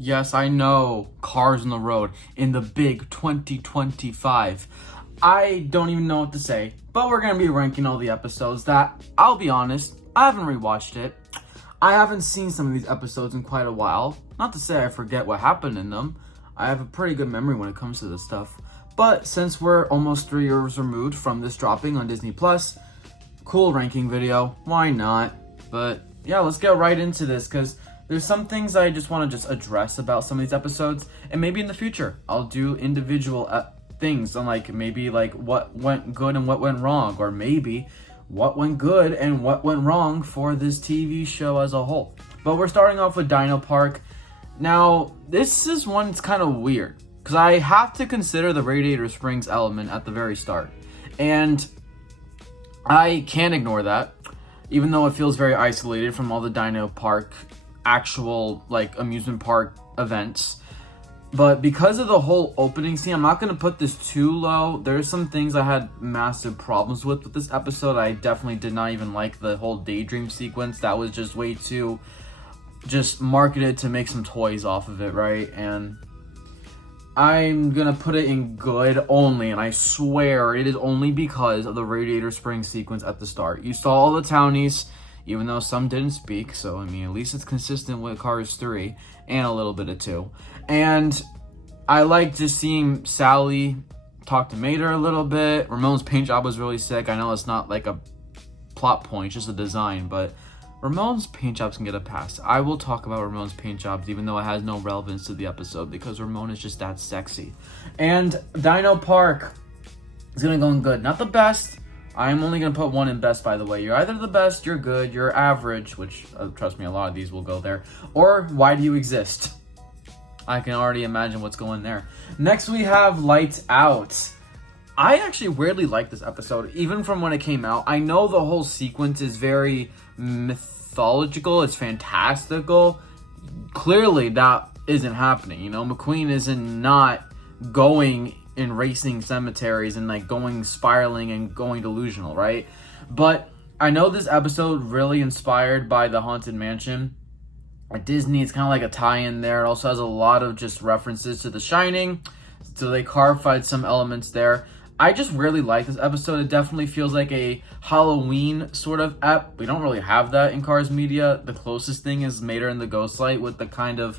Yes, I know, cars on the road in the big 2025. I don't even know what to say, but we're going to be ranking all the episodes that, I'll be honest, I haven't rewatched it. I haven't seen some of these episodes in quite a while. Not to say I forget what happened in them. I have a pretty good memory when it comes to this stuff. But since we're almost 3 years removed from this dropping on Disney Plus, cool ranking video, why not? But yeah, let's get right into this because there's some things I just want to just address about some of these episodes, and maybe in the future I'll do individual things on maybe what went good and what went wrong, or maybe what went good and what went wrong for this TV show as a whole. But we're starting off with Dino Park. Now, this is one that's kind of weird because I have to consider the Radiator Springs element at the very start, and I can't ignore that, even though it feels very isolated from all the Dino Park actual amusement park events. But because of the whole opening scene, I'm not going to put this too low. There's some things I had massive problems with this episode. I definitely did not even like the whole daydream sequence. That was just way too just marketed to make some toys off of it, right? And I'm gonna put it in good only, and I swear it is only because of the Radiator Springs sequence at the start. You saw all the townies, even though some didn't speak, so I mean, at least it's consistent with Cars 3 and a little bit of 2. And I like just seeing Sally talk to Mater a little bit. Ramon's paint job was really sick. I know it's not like a plot point, just a design, but Ramon's paint jobs can get a pass. I will talk about Ramon's paint jobs even though it has no relevance to the episode because Ramon is just that sexy. And Dino Park is gonna go in good. Not the best. I'm only gonna put one in best, by the way. You're either the best, you're good, you're average, which trust me, a lot of these will go there, or why do you exist? I can already imagine what's going there. Next we have Lights Out. I actually weirdly like this episode, even from when it came out. I know the whole sequence is very mythological, it's fantastical. Clearly that isn't happening, you know? McQueen isn't not going in racing cemeteries and going spiraling and going delusional, right? But I know this episode really inspired by the Haunted Mansion at Disney. It's kind of like a tie-in there. It also has a lot of just references to The Shining, so they clarified some elements there. I just really like this episode. It definitely feels like a Halloween sort of ep. We don't really have that in Cars Media. The closest thing is Mater and the Ghost Light with the kind of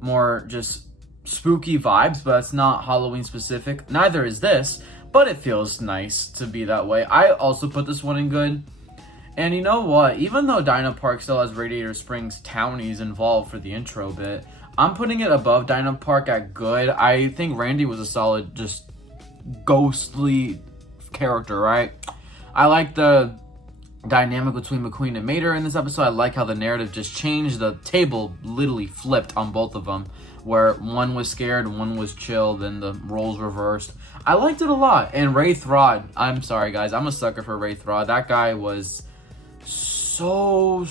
more just spooky vibes, but it's not Halloween specific. Neither is this, but it feels nice to be that way. I also put this one in good. And you know what? Even though Dino Park still has Radiator Springs townies involved for the intro bit, I'm putting it above Dino Park at good. I think Randy was a solid, just ghostly character, right? I like the dynamic between McQueen and Mater in this episode. I like how the narrative just changed. The table literally flipped on both of them, where one was scared and one was chill, then the roles reversed. I liked it a lot. And Ray Throd, I'm sorry guys, I'm a sucker for Ray Throd. That guy was so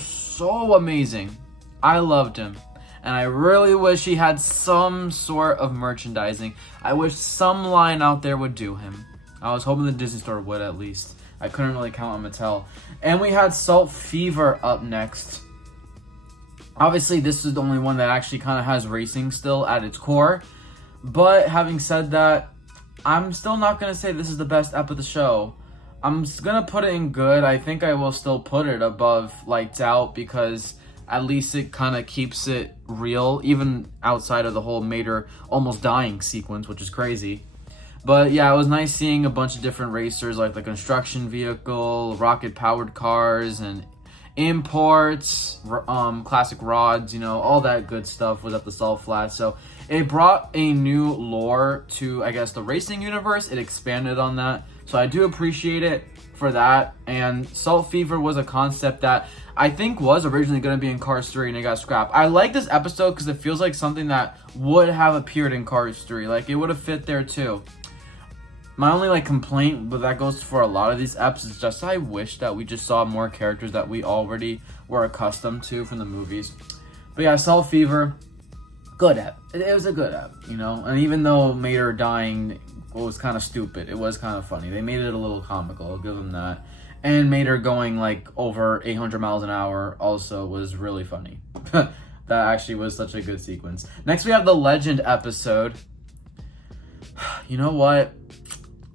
amazing. I loved him. And I really wish he had some sort of merchandising. I wish some line out there would do him. I was hoping the Disney Store would at least. I couldn't really count on Mattel. And we had Salt Fever up next. Obviously, this is the only one that actually kind of has racing still at its core. But having said that, I'm still not going to say this is the best ep of the show. I'm going to put it in good. I think I will still put it above Lights Out because at least it kind of keeps it real, even outside of the whole Mater almost dying sequence, which is crazy. But yeah, it was nice seeing a bunch of different racers, like the construction vehicle, rocket-powered cars, and imports, classic rods, you know, all that good stuff was at the Salt Flats. So it brought a new lore to, I guess, the racing universe. It expanded on that. So I do appreciate it for that. And Salt Fever was a concept that I think was originally going to be in Cars 3 and it got scrapped. I like this episode because it feels like something that would have appeared in Cars 3. Like, it would have fit there too. My only complaint, but that goes for a lot of these eps, is just I wish that we just saw more characters that we already were accustomed to from the movies. But yeah, Salt Fever, good ep. It was a good ep, you know? And even though Mater dying was kind of stupid, it was kind of funny. They made it a little comical, I'll give them that. And Mater going over 800 miles an hour also was really funny. That actually was such a good sequence. Next, we have the Legend episode. You know what?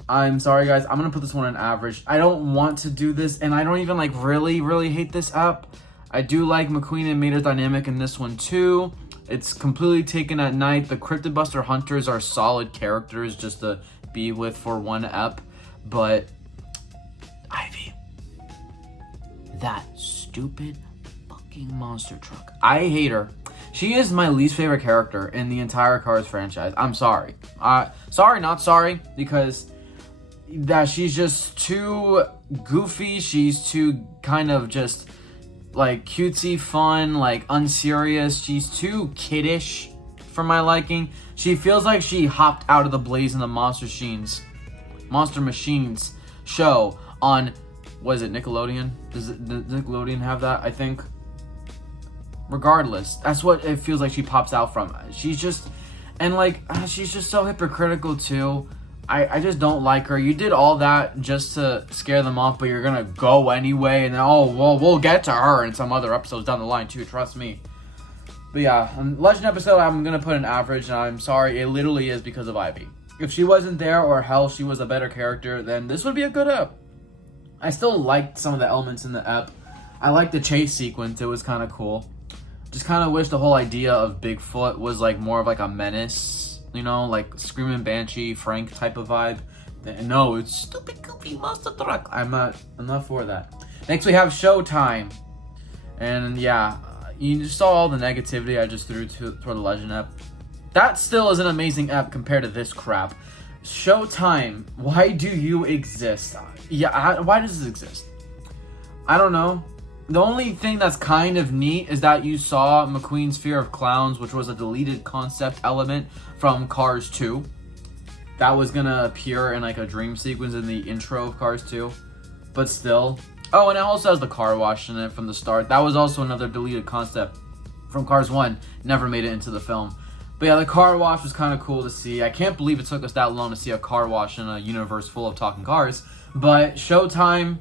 I'm sorry, guys. I'm going to put this one on average. I don't want to do this, and I don't even, like, really hate this app. I do like McQueen and Mater's dynamic in this one, too. It's completely taken at night. The Cryptid Buster Hunters are solid characters just to be with for one ep. But Ivy, that stupid fucking monster truck. I hate her. She is my least favorite character in the entire Cars franchise. I'm sorry. Sorry, not sorry, because that she's just too goofy. She's too kind of just like cutesy, fun, like unserious. She's too kiddish for my liking. She feels like she hopped out of the Blaze and the Monster Machines show on, what is it, Nickelodeon? Does Nickelodeon have that? I think. Regardless, that's what it feels like she pops out from. She's just, and like, she's just so hypocritical too. I just don't like her. You did all that just to scare them off, but you're gonna go anyway, and oh, well, we'll get to her in some other episodes down the line too, trust me. But yeah, Legend episode, I'm gonna put an average, and I'm sorry, it literally is because of Ivy. If she wasn't there, or hell, she was a better character, then this would be a good ep. I still liked some of the elements in the ep. I liked the chase sequence, it was kind of cool. Just kind of wish the whole idea of Bigfoot was like more of like a menace, you know, like Screaming Banshee, Frank type of vibe. No, it's stupid goofy monster truck. I'm not for that. Next we have Showtime. And yeah, you just saw all the negativity I just threw toward the Legend ep. That still is an amazing ep compared to this crap. Showtime, why do you exist? Yeah, why does this exist? I don't know. The only thing that's kind of neat is that you saw McQueen's Fear of Clowns, which was a deleted concept element from Cars 2. That was gonna appear in like a dream sequence in the intro of Cars 2. But still. Oh, and it also has the car wash in it from the start. That was also another deleted concept from Cars 1. Never made it into the film. But yeah, the car wash was kind of cool to see. I can't believe it took us that long to see a car wash in a universe full of talking cars. But Showtime,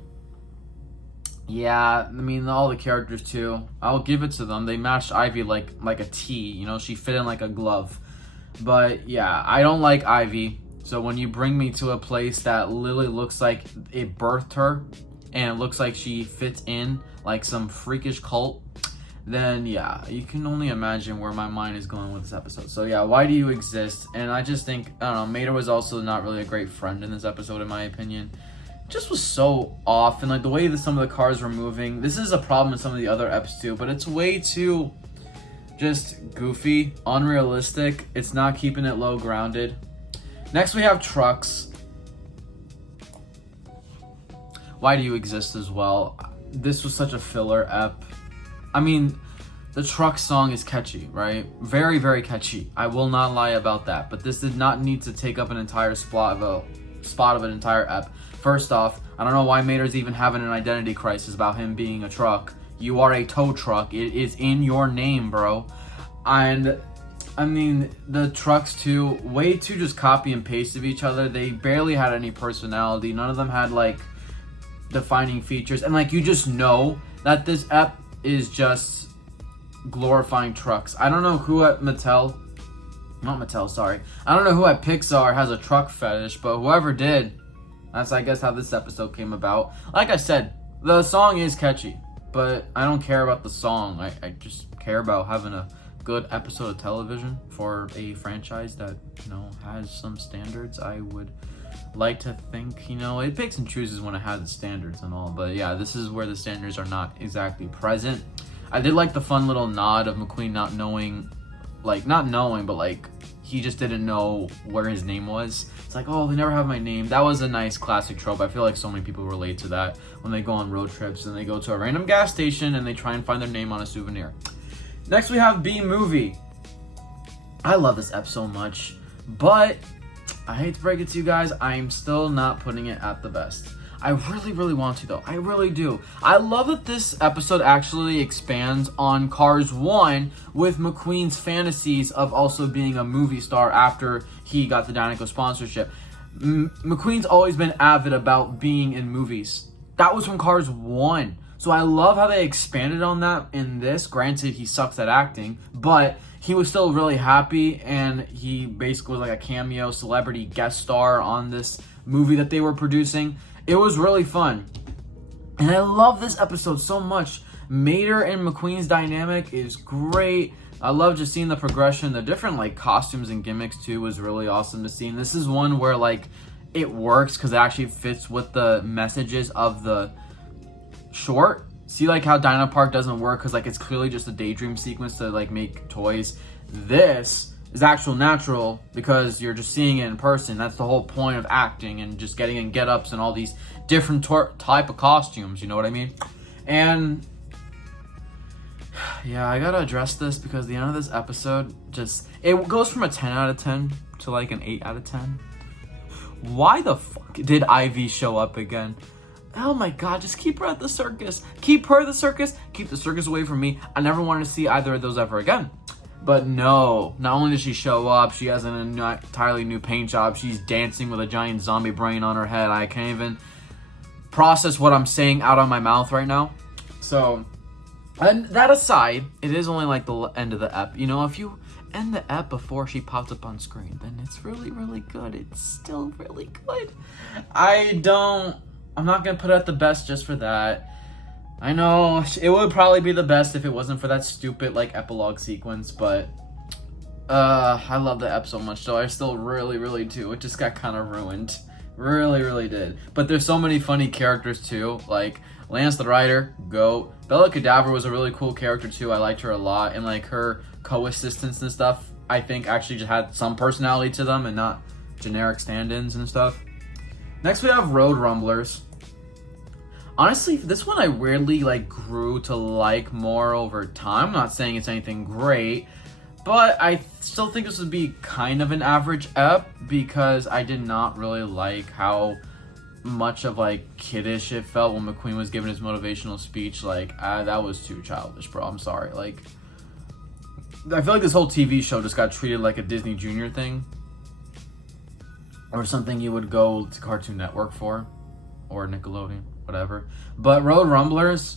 yeah, I mean, all the characters too. I'll give it to them. They matched Ivy like a T. You know, she fit in like a glove. But yeah, I don't like Ivy. So when you bring me to a place that literally looks like it birthed her, and it looks like she fits in like some freakish cult, then yeah, you can only imagine where my mind is going with this episode. So yeah, why do you exist? And I just think, I don't know, Mater was also not really a great friend in this episode, in my opinion. Just was so off, and like the way that some of the cars were moving. This is a problem in some of the other eps too, but it's way too just goofy, unrealistic. It's not keeping it low grounded. Next we have trucks. Why do you exist as well? This was such a filler ep. I mean, the truck song is catchy, right? Very, very catchy. I will not lie about that. But this did not need to take up an entire spot of an entire ep. First off, I don't know why Mater's even having an identity crisis about him being a truck. You are a tow truck. It is in your name, bro. And I mean, the trucks too, way too just copy and paste of each other. They barely had any personality. None of them had like defining features. And like, you just know that this ep is just glorifying trucks. I don't know who at Mattel, not Mattel, sorry. I don't know who at Pixar has a truck fetish, but whoever did, that's, I guess, how this episode came about. Like I said, the song is catchy, but I don't care about the song. I just care about having a good episode of television for a franchise that, you know, has some standards. I would like to think, you know, it picks and chooses when it has its standards and all, but yeah, this is where the standards are not exactly present. I did like the fun little nod of McQueen not knowing, but like he just didn't know where his name was. It's like, oh, they never have my name. That was a nice classic trope. I feel like so many people relate to that when they go on road trips and they go to a random gas station and they try and find their name on a souvenir. Next we have B-Movie. I love this ep so much, but I hate to break it to you guys, I'm still not putting it at the best. I really want to though. I really do. I love that this episode actually expands on Cars 1 with McQueen's fantasies of also being a movie star after he got the Dinoco sponsorship. McQueen's always been avid about being in movies. That was from Cars 1. So I love how they expanded on that in this. Granted, he sucks at acting, but he was still really happy, and he basically was like a cameo celebrity guest star on this movie that they were producing. It was really fun. And I love this episode so much. Mater and McQueen's dynamic is great. I love just seeing the progression. The different like costumes and gimmicks too was really awesome to see. And this is one where like it works because it actually fits with the messages of the short. See like how Dino Park doesn't work because like it's clearly just a daydream sequence to like make toys. This is actual natural because you're just seeing it in person. That's the whole point of acting and just getting in get-ups and all these different type of costumes, you know what I mean? And yeah, I gotta address this because the end of this episode just, it goes from a 10 out of 10 to like an 8 out of 10. Why the fuck did Ivy show up again? Oh my god, just keep her at the circus. Keep her at the circus. Keep the circus away from me. I never wanted to see either of those ever again. But no, not only does she show up, she has an entirely new paint job. She's dancing with a giant zombie brain on her head. I can't even process what I'm saying out of my mouth right now. So, and that aside, it is only like the end of the ep. You know, if you end the ep before she pops up on screen, then it's really, really good. It's still really good. I'm not going to put it at the best just for that. I know it would probably be the best if it wasn't for that stupid like epilogue sequence, but I love the ep so much, so I still really, really do. It just got kind of ruined. Really, really did. But there's so many funny characters too, like Lance the Rider, GOAT. Bella Cadaver was a really cool character too. I liked her a lot, and like her co-assistants and stuff, I think actually just had some personality to them and not generic stand-ins and stuff. Next we have Road Rumblers. Honestly, this one I weirdly like grew to like more over time. I'm not saying it's anything great, but I still think this would be kind of an average ep because I did not really like how much of like kiddish it felt when McQueen was giving his motivational speech. Like that was too childish, bro. I'm sorry. Like I feel like this whole TV show just got treated like a Disney Junior thing or something you would go to Cartoon Network for or Nickelodeon. Whatever. But Road Rumblers,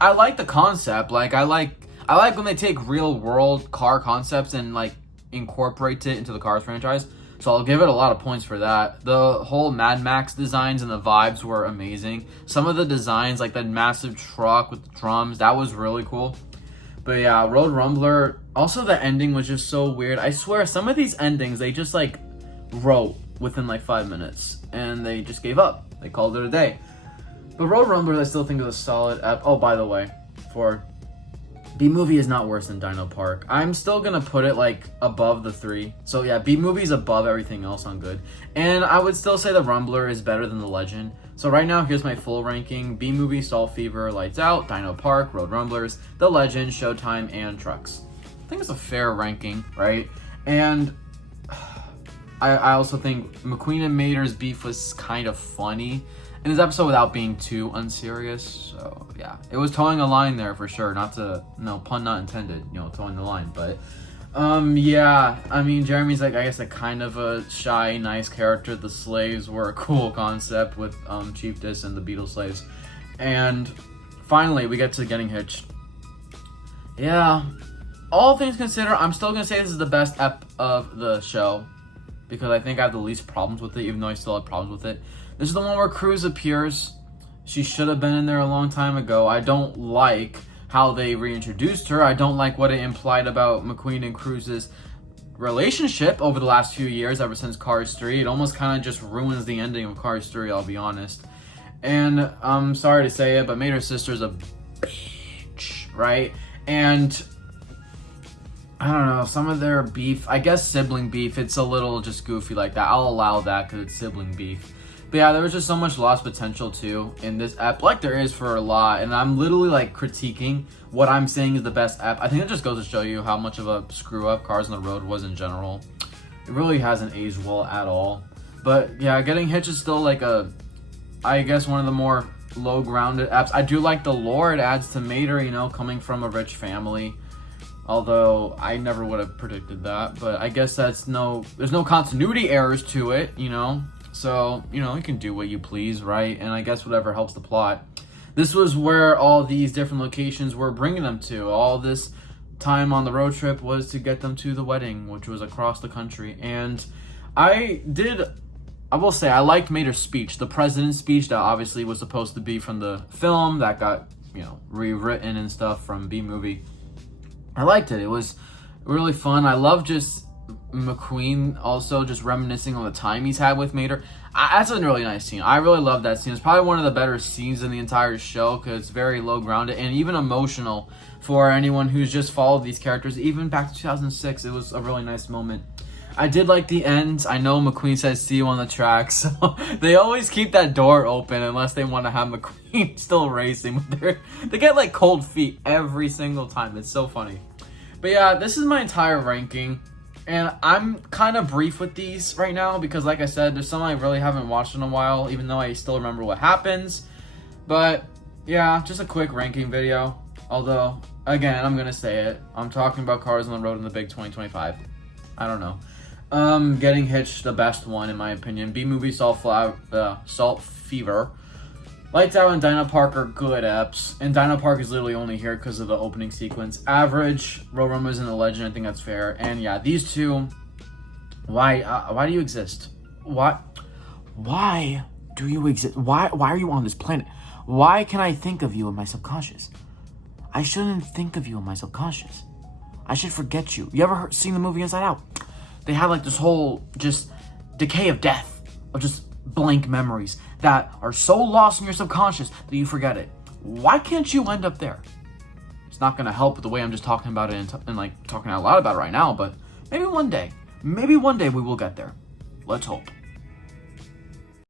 I like the concept. Like I like when they take real world car concepts and like incorporate it into the Cars franchise. So I'll give it a lot of points for that. The whole Mad Max designs and the vibes were amazing. Some of the designs, like that massive truck with the drums, that was really cool. But yeah, Road Rumbler, also the ending was just so weird. I swear some of these endings they just like wrote within like 5 minutes and they just gave up. They called it a day. But Road Rumblers, I still think is a solid ep. Oh, by the way, for B-Movie is not worse than Dino Park. I'm still gonna put it like above the 3. So yeah, B-Movie is above everything else on good. And I would still say the Rumbler is better than the Legend. So right now, here's my full ranking. B-Movie, Salt Fever, Lights Out, Dino Park, Road Rumblers, The Legend, Showtime, and Trucks. I think it's a fair ranking, right? And I also think McQueen and Mater's beef was kind of funny in this episode without being too unserious. So yeah, it was towing a line there for sure. Not to, no pun not intended, you know, towing the line. But yeah, I mean, Jeremy's like, I guess, a kind of a shy, nice character. The slaves were a cool concept with Chief Dis and the Beetle slaves. And finally, we get to getting hitched. Yeah, all things considered, I'm still gonna say this is the best ep of the show because I think I have the least problems with it, even though I still have problems with it. This is the one where Cruz appears. She should have been in there a long time ago. I don't like how they reintroduced her. I don't like what it implied about McQueen and Cruz's relationship over the last few years, ever since Cars 3. It almost kind of just ruins the ending of Cars 3, I'll be honest. And I'm sorry to say it, but Mater's sister's a bitch, right? And I don't know, some of their beef, I guess sibling beef, it's a little just goofy like that. I'll allow that because it's sibling beef. But yeah, there was just so much lost potential too in this ep, like there is for a lot. And I'm literally like critiquing what I'm saying is the best ep. I think it just goes to show you how much of a screw up Cars on the Road was in general. It really hasn't aged well at all. But yeah, getting Hitched is still like I guess one of the more low grounded eps. I do like the lore it adds to Mater, you know, coming from a rich family. Although I never would have predicted that, but I guess there's no continuity errors to it, you know? So, you know, you can do what you please, right? And I guess whatever helps the plot. This was where all these different locations were bringing them to. All this time on the road trip was to get them to the wedding, which was across the country. And I will say, I liked Mater's speech, the president's speech that obviously was supposed to be from the film that got, rewritten and stuff from B-Movie. I liked it. It was really fun. I love just McQueen also just reminiscing on the time he's had with Mater. That's a really nice scene. I really love that scene. It's probably one of the better scenes in the entire show because it's very low grounded and even emotional for anyone who's just followed these characters. Even back to 2006, it was a really nice moment. I did like the end. I know McQueen says see you on the track, so they always keep that door open unless they want to have McQueen still racing. They get like cold feet every single time. It's so funny. But yeah, this is my entire ranking. And I'm kind of brief with these right now because, like I said, there's some I really haven't watched in a while, even though I still remember what happens. But yeah, just a quick ranking video. Although, again, I'm going to say it. I'm talking about Cars on the Road in the Big 2025. I don't know. Getting Hitched, the best one in my opinion. B-Movie, Salt Fever. Lights Out and Dino Park are good eps. And Dino Park is literally only here because of the opening sequence. Average, Road Runners and the Legend, I think that's fair. And yeah, these two, why do you exist? Why do you exist? Why are you on this planet? Why can I think of you in my subconscious? I shouldn't think of you in my subconscious. I should forget you. You ever seen the movie Inside Out? They have like this whole just decay of death, of just blank memories that are so lost in your subconscious that you forget it. Why can't you end up there? It's not going to help with the way I'm just talking about it and like talking out loud about it right now, but maybe one day we will get there. Let's hope.